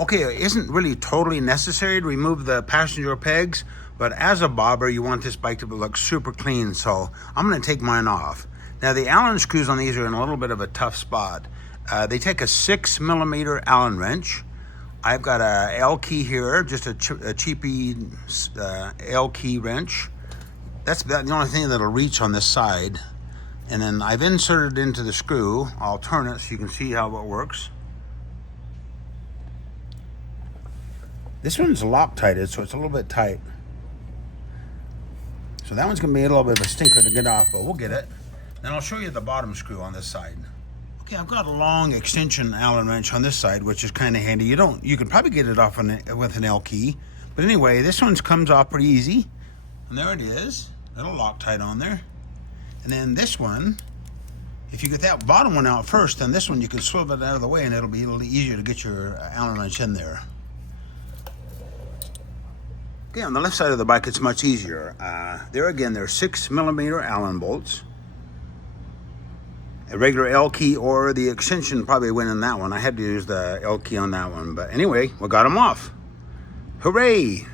Okay, it isn't really totally necessary to remove the passenger pegs, but as a bobber, you want this bike to look super clean, so I'm going to take mine off. Now, the Allen screws on these are in a little bit of a tough spot. They take a 6mm Allen wrench. I've got a L key here, just a cheapy L key wrench. That's the only thing that'll reach on this side. And then I've inserted into the screw. I'll turn it so you can see how it works. This one's Loctited, so it's a little bit tight. So that one's gonna be a little bit of a stinker to get off, but we'll get it. Then I'll show you the bottom screw on this side. Okay, I've got a long extension Allen wrench on this side, which is kind of handy. You can probably get it off with an L key. But anyway, this one comes off pretty easy. And there it is, little Loctite on there. And then this one, if you get that bottom one out first, then this one you can swivel it out of the way and it'll be a little easier to get your Allen wrench in there. Okay, on the left side of the bike, it's much easier. There again, there are 6mm Allen bolts. A regular L key or the extension probably went in that one. I had to use the L key on that one. But anyway, we got them off. Hooray!